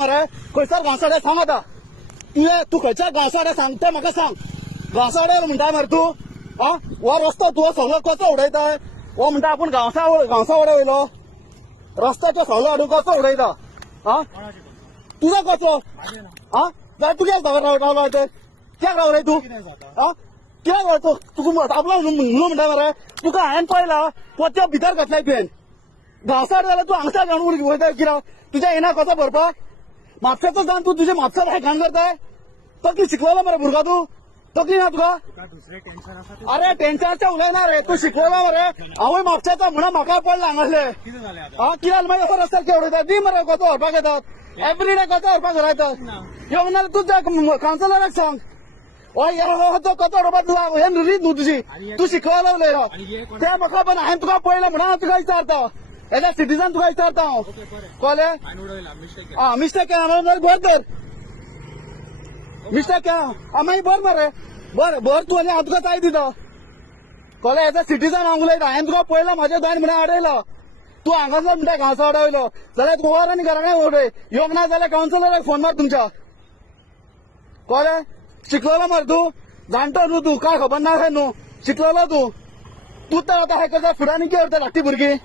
मरे खंयसर गांवसाडे सांग आतां तू खंयच्या गांवसाडे सांग ते म्हाका सांग. गांवसाडे म्हणटाय मरे तूं हो रस्तो तुजो सगळो कसो उडयताय हो म्हणटा आपूण गांवसावडे वयलो रस्त्याचो सगळो हाडून कसो उडयता तुजो कसो जाल्यार तूं कित्याक रावलो ते कित्याक रावलय तूं कित्याक रावतो तुका आपलो म्हणून म्हणटा मरे तुका हांवें पळयला पोत्या भितर घातलाय तुवें गांवसाड जाल्यार तूं हांगसर घालून वयता कित्याक तुज्या येना कसो भरपाक म्हापशेचो जावन तूं तुजे म्हापसा भायर घाण करताय तकली शिकवलो मरे भुरगो तूं तकली ना तुका अरे टेन्शनाचें उलयना रे तूं शिकवलो मरे हांवूय म्हापशेचो म्हणून म्हाका पडला हांगासले कितें जालें मागीर असो रस्त्यार कितें उडयता दी मरे कसो व्हरपाक येतात एवरीडे कसो व्हरपाक घालयतात येवंक नाल्यार तुज्या कावन्सिलराक सांग तो कचो उडोवपाक तुका हे रीत न्हू तुजी तूं शिकवलो उलयलो तें म्हाका पण हांवें तुका पळयलें म्हणून हांव तुका विचारता एज अ सिटीजन तुका विचारता हांव कळ्ळें मिस्टेक केला जाल्यार भर तर मिस्टेक केला मागीर भर मरे भर तूं आनी हांव तुका चाय दिता कळ्ळें एज अ सिटीजन हांव उलयता हांवें तुका पळयलो म्हाज्या दोन म्हणून आडयलो तूं हांगासर म्हणटा गांवसावडा वयलो जाल्यार तूं वर आनी घराणे उडय येवंक ना जाल्यार कावन्सिलराक फोन मार तुमच्या कळ्ळें शिकलेलो मरे तूं जाणटो न्हू तूं काय खबर ना न्हू शिकलेलो तूं तर आतां हे करता फुडांनी कितें करता धाकटी भुरगीं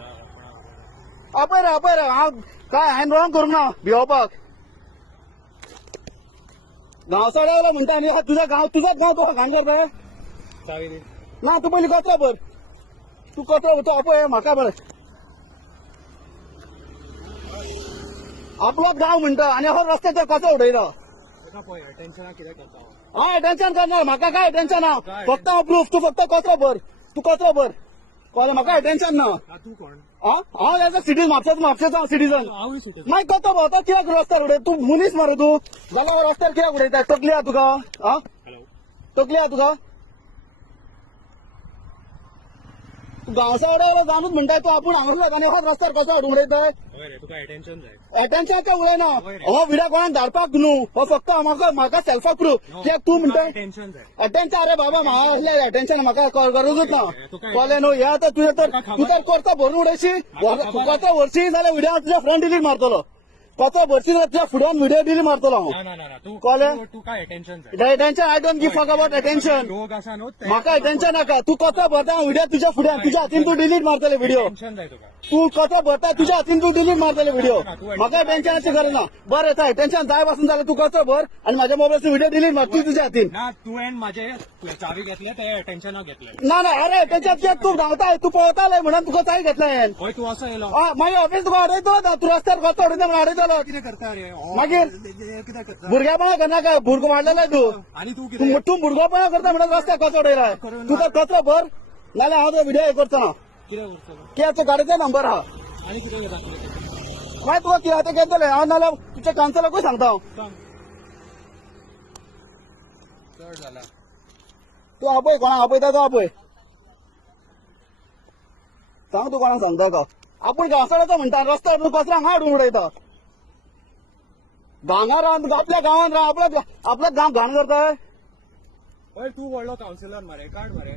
आपय रे हांव काय हांवें रॉंग करूंक ना भिवपाक गांवसाड्या वयलो म्हणटा आनी तुजोच गांव तुका घाण करता ना तूं पयलीं कचरो भर तूं कचरो तूं आपय म्हाका बरें आपलोच गांव म्हणटा आनी हो रस्त्याचेर कचरो उडयलो टेन्शन करना म्हाका काय टेन्शन ना फक्त हांव प्रूफ तूं फक्त कचरो भर कळ्ळें म्हाका टेन्शन ना हांव एज अ सिटीजन म्हापशेचो सिटीजन मागीर कचरो भरता कित्याक रस्त्यार उडय तूं मनीस मरे तूं जाल्यार रस्त्यार कित्याक उडयता तकली आहा तुका तकली आहा तुका गांवसावड्या जाणूच म्हणटाय तूं आपूण हांगा आनी हो रस्त्यार कसो हाडून उडयताय एटेन्शनाचें उलयना हो व्हिडिओ कोणाक धाडपाक न्हू हो फक्त म्हाका सेल्फाक प्रूफ कित्याक तूं म्हणटा एटेन्शन अरे बाबा म्हाका असलें एटेन्शन म्हाका गरजूच ना कळ्ळें न्हू हे आतां तूं तर करता भरून उडयशी कचरो व्हरशी जाल्यार व्हिडिओ तुज्या फ्रंट डिलीट मारतलो कचरो भरशी जाल्यार तुज्या फुड्यान व्हिडिओ डिलीट मारतलो हांव कळ्ळें एटेन्शन आय डोंट गिव फक अबाउट एटेन्शन म्हाका एटेन्शन नाका तूं कचरो भरता व्हिडिओ तुज्या फुड्यान तुज्या हातीन तूं डिलीट मारतले व्हिडिओ तूं कचरो भरता तुज्या हातीन तूं डिलीट मारतले व्हिडिओ म्हाका टेन्शनाची गरज ना बरें येता टेन्शन जाय पासून जाल्यार तूं कचरो भर आनी म्हाज्या मोबायलाचो व्हिडिओ डिलीट मार तूं तुज्या हातीन तुवें म्हाजे चावी घेतले ते टेन्शनाक घेतले ना अरे टेन्शन कित्याक तूं धांवताय तूं पळताले म्हणून तुका चाय घेतला हांवें तूं असो येयलो मागीर ऑफिस तुका अडयतो तूं रस्त्यार कचरो उडयता म्हणून अडयतलो कितें करता रे मागीर कितें करता भुरगेपणा करना काय भुरगो मारलेलो तूं आनी तूं तूं भुरगोपणा करता म्हणून रस्त्यार कचरो उडयला तूं तर कचरो भर नाल्यार हांव तो व्हिडिओ हे करचो ना कितें करतलो कित्याक तो गाडयेचो नंबर आहा आनी कितें करता मागीर तुका कितें आतां घेतले हांव नाल्यार तुज्या कावन्सिलराकूय सांगता हांव चड जाला तूं आपय कोणाक आपयता तो आपय सांग तूं कोणाक सांगता का आपूण गांवसाड्याचो म्हणटा रस्त्यार तूं कचरो हांगा हाडून उडयता भांगार आपल्या गांवांत राव आपलो गांव घाण करताय हय तूं व्हडलो कावन्सिलर मरे काड मरे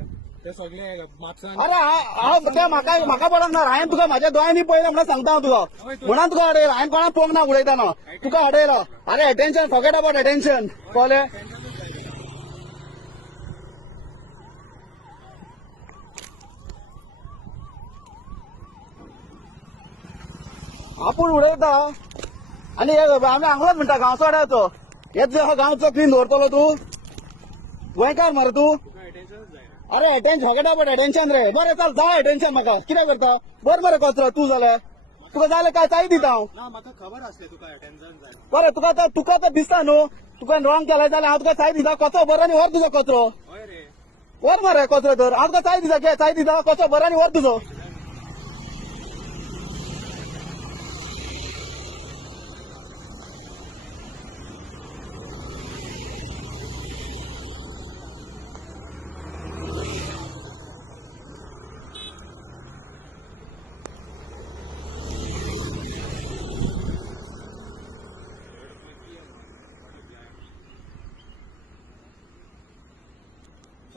ते सगळे म्हापसान अरे हांव ते म्हाका पडोंक ना हांवें तुका म्हाज्या दोळ्यांनी पळयलें म्हणून सांगता हांव तुका म्हणून तुका अडयला हांवें कोणाक पळोवंक ना उडयताना तुका अडयला अरे एटेन्शन फॉरगेट अबाउट एटेन्शन कळ्ळें आपूण उडयता आनी आमी हांगलोच म्हणटा गांवसाड्याचो हेच हो गांवचो क्लीन दवरतलो तूं गोंयकार मरे तूं अरे एटेन्शन फॉरगेट अबाउट एटेन्शन रे बरें चल जाय एटेन्शन म्हाका कितें करता बर मरे कचरो तूं जाल्यार तुका जाल्यार काय चाय दिता हांव म्हाका खबर आसलें तुका एटेन्शन जाय बरें तुका तर दिसता न्हू तुका रॉंग केलाय जाल्यार हांव तुका चाय दिता कचरो बर आनी व्हर तुजो कचरो हय रे व्हर मरे कचरो तर हांव तुका चाय दिता चाय दिता कचरो बर आनी व्हर तुजो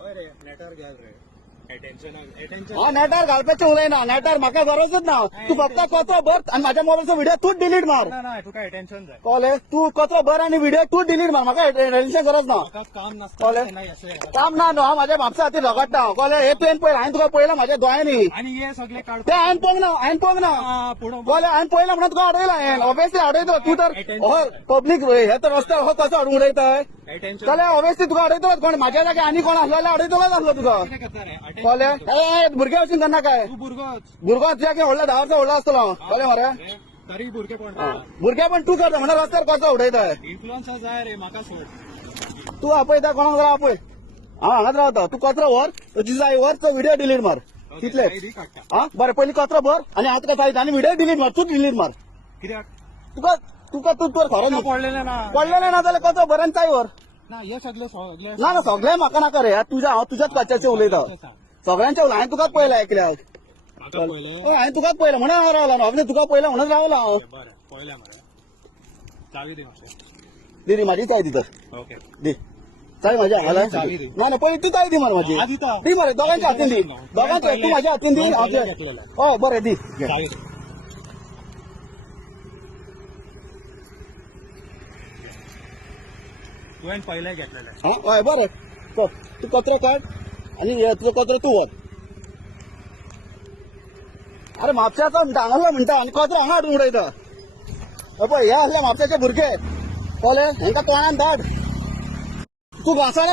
हय रे नेटार घाल रे अटेन्शन हा नेटार घालपाचें उलयना नेटार म्हाका गरजच ना तू फक्त कचरो भर आनी म्हाज्या मोबायलचो व्हिडिओ तूच डिलीट मार ना तुका अटेन्शन जाय कळ्ळें तू कचरो भर आनी व्हिडिओ तूच डिलीट मार म्हाका टेन्शन गरज ना म्हाका काम नासता कळ्ळें तेन्ना अशें काम ना न्हू हांव म्हाज्या म्हापसा खातीर झगडटा कळ्ळें हे तुवें पळय हांवें तुका पळयलां म्हाज्या दोळ्यांनी आणि हे सगळे काढ ते हांवें पळोवंक ना पुढं कळ्ळें हांवें पळयलां म्हणून तुका अडयलां हांवें ऑब्वियसली अडयतलो तू तर पब्लीक हे तर रस्त्यार हो कसो हाडून उडयताय अटेन्शन जाल्यार ऑब्वियसली तुका अडयतलोच कोण म्हाज्या जाग्यार आनी कोण आसलो जाल्यार अडयतलोच आसलो तुका कितें करता रे कळ्ळें ए भुरगे अशें करना काय तू भुरगोच भुरगो तुज्या व्हडलो 10 वर्सां व्हडलो आसतलो कळ्ळें मरे तरी भुरगे कोण भुरगे पण तू करता म्हणून रस्त्यार कसो उडयताय इन्फ्लुएन्सर जाय रे म्हाका सोड तू आपयता कोणाक जाल्यार आपय हांव हांगाच रावता तू कचरो व्हर तुजी जाय व्हर तो व्हिडिओ डिलीट मार तितलें काडटा हा बरें पयलीं कचरो भर आनी हांव तुका सांगता आनी व्हिडिओ डिलीट मार तूच डिलीट मार कित्याक तुका तुका तू तर खरो न्हू पडलेले ना पडलेलें ना जाल्यार कचरो भर आनी चाय व्हर ना हे सगळे ना ना सगळें म्हाका नाका रे हांव तुज्याच कच्च्याचें उलयता सगळ्यांचें उलय हांवें तुकाच पळयलां एकल्याक म्हाका पयलें हय, हांवें तुकाच पळयलां म्हणून हांव रावला न्हू तुका पळयलां म्हणून रावला हांव बरें पळयलें मरे चावी दी मातशें दी माझी चाय दी तर ओके दी चाय म्हाज्या हांगा चावी दी. ना ना पळय तू चाय दी मरे हांव म्हाजी दिता. दी मरे दोगांच्या हातीन दी दोगांच्या तू म्हाज्या हातीन दी हांवें हांव घेतलेलें. हय बरें दी घे. चावी दी तुवें पयलें घेतलेलें हा हय बरें तू कचरो काड आनी तुजो कचरो तू व्हर अरे म्हापशाचो म्हणटा हांगासलो म्हणटा आनी कचरो हांगा हाडून उडयता पळय हे आसले म्हापशाचे भुरगे कळ्ळें हेंकां तोंडान धाड तू घासाळे